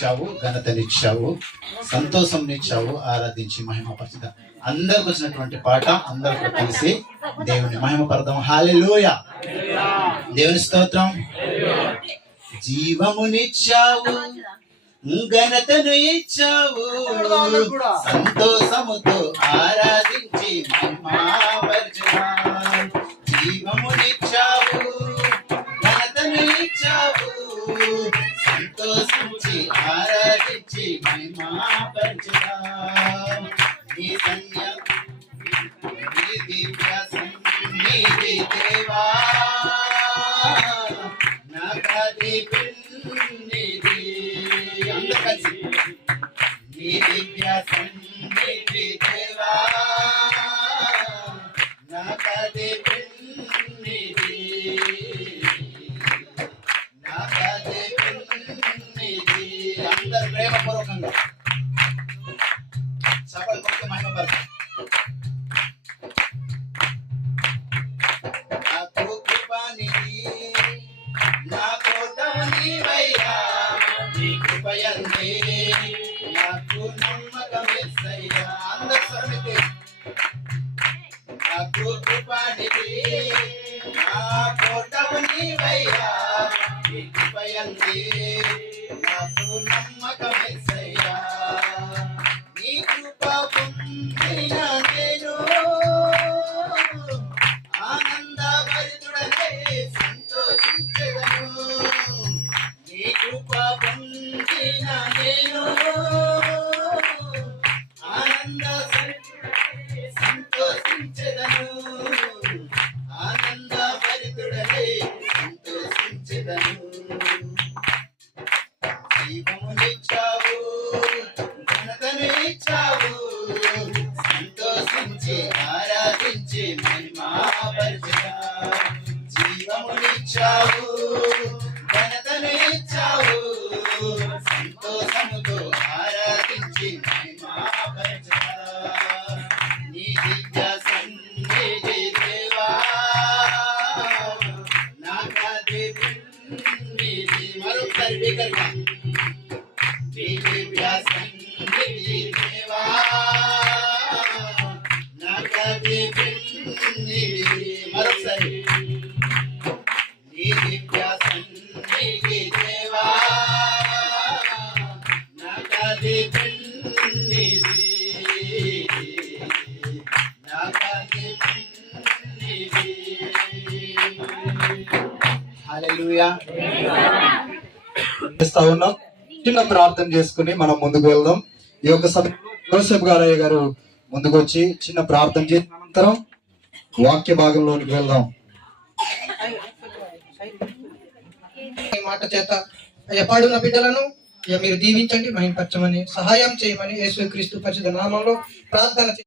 ఇచ్చావు, ఘనతనిచ్చావు, సంతోషంనిచ్చావు. ఆరాధించి మహిమపరచుదాం. అందరికి వచ్చినటువంటి పాట అందరితో కలిసి దేవుని మహిమపరదాం. హల్లెలూయా. దేవుని స్తోత్రం. జీవమునిచ్చావు, ఘనతను ఇచ్చావు, సంతోషముతో ఆరాధించి మహిమపరచుదాం. జీవమునిచ్చావు, ఘనతను ఇచ్చావు, సంతోషించి ఆరాధించి మహిమపరచుదాం. నీ సన్య నీ దివ్య సన్నిధి దేవా నాకది పిన్నిధి. అందరూ కలిసి నీ దివ్య సన్నిధి దేవా నాకది పిన్నిధి, నాకది పిన్నిధి. అందరూ ప్రేమపూర్వకంగా చప్పట్లు కొట్టి మహిమపరచండి. నాకు కృపనిధి, నా కోటము నీవయ్యా, నీ కృపయందే నాకు నమ్మకం యేసయ్యా. అందరూ స్వరమితే నాకు కృపనిధి, నా కోటము నీవయ్యా, నీ కృపయందే నాకు నమ్మకం యేసయ్యా. నీ కృప పొందిన నేను ఆనందభరితుడనై సంతోషించెదను. నీ కృప పొందిన నేను సంతోషించెదను, ఆనందభరితుడనై సంతోషించెదను. జీవమునిచ్చావు, ఘనతను ఇచ్చావు, సంతోషించి ఆరాధించి మహిమపరచుదాం. జీవమునిచ్చావు, ఘనతను ఇచ్చావు, సంతోషముతో ఆరాధించి మహిమపరచుదాం. నీ దివ్య సన్నిధి దేవా నాకది పిన్నిధి. మరొకసారి బిగ్గరగా నీ దివ్య సన్నిధి దేవా నాకది పిన్నిధి. మరొకసారి నీ దివ్య సన్నిధి దేవా నాకది పిన్నిధి, నాకది పిన్నిధి. హల్లెలూయా. చేస్తా ఉన్నాం. చిన్న ప్రార్థన చేసుకుని మనం ముందుకు వెళ్దాం. ఈ యొక్క సమయంలో జోసెఫ్ గారయ్య గారు ముందుకు వచ్చి చిన్న ప్రార్థన చేసిన అనంతరం వాక్య భాగంలోనికి వెళ్దాం. ఈ మాట చేత అయ్యా పాడున్న బిడ్డలను మీరు దీవించండి, మహిమపరచమని సహాయం చేయమని యేసుక్రీస్తు పరిశుద్ధ నామములో ప్రార్థన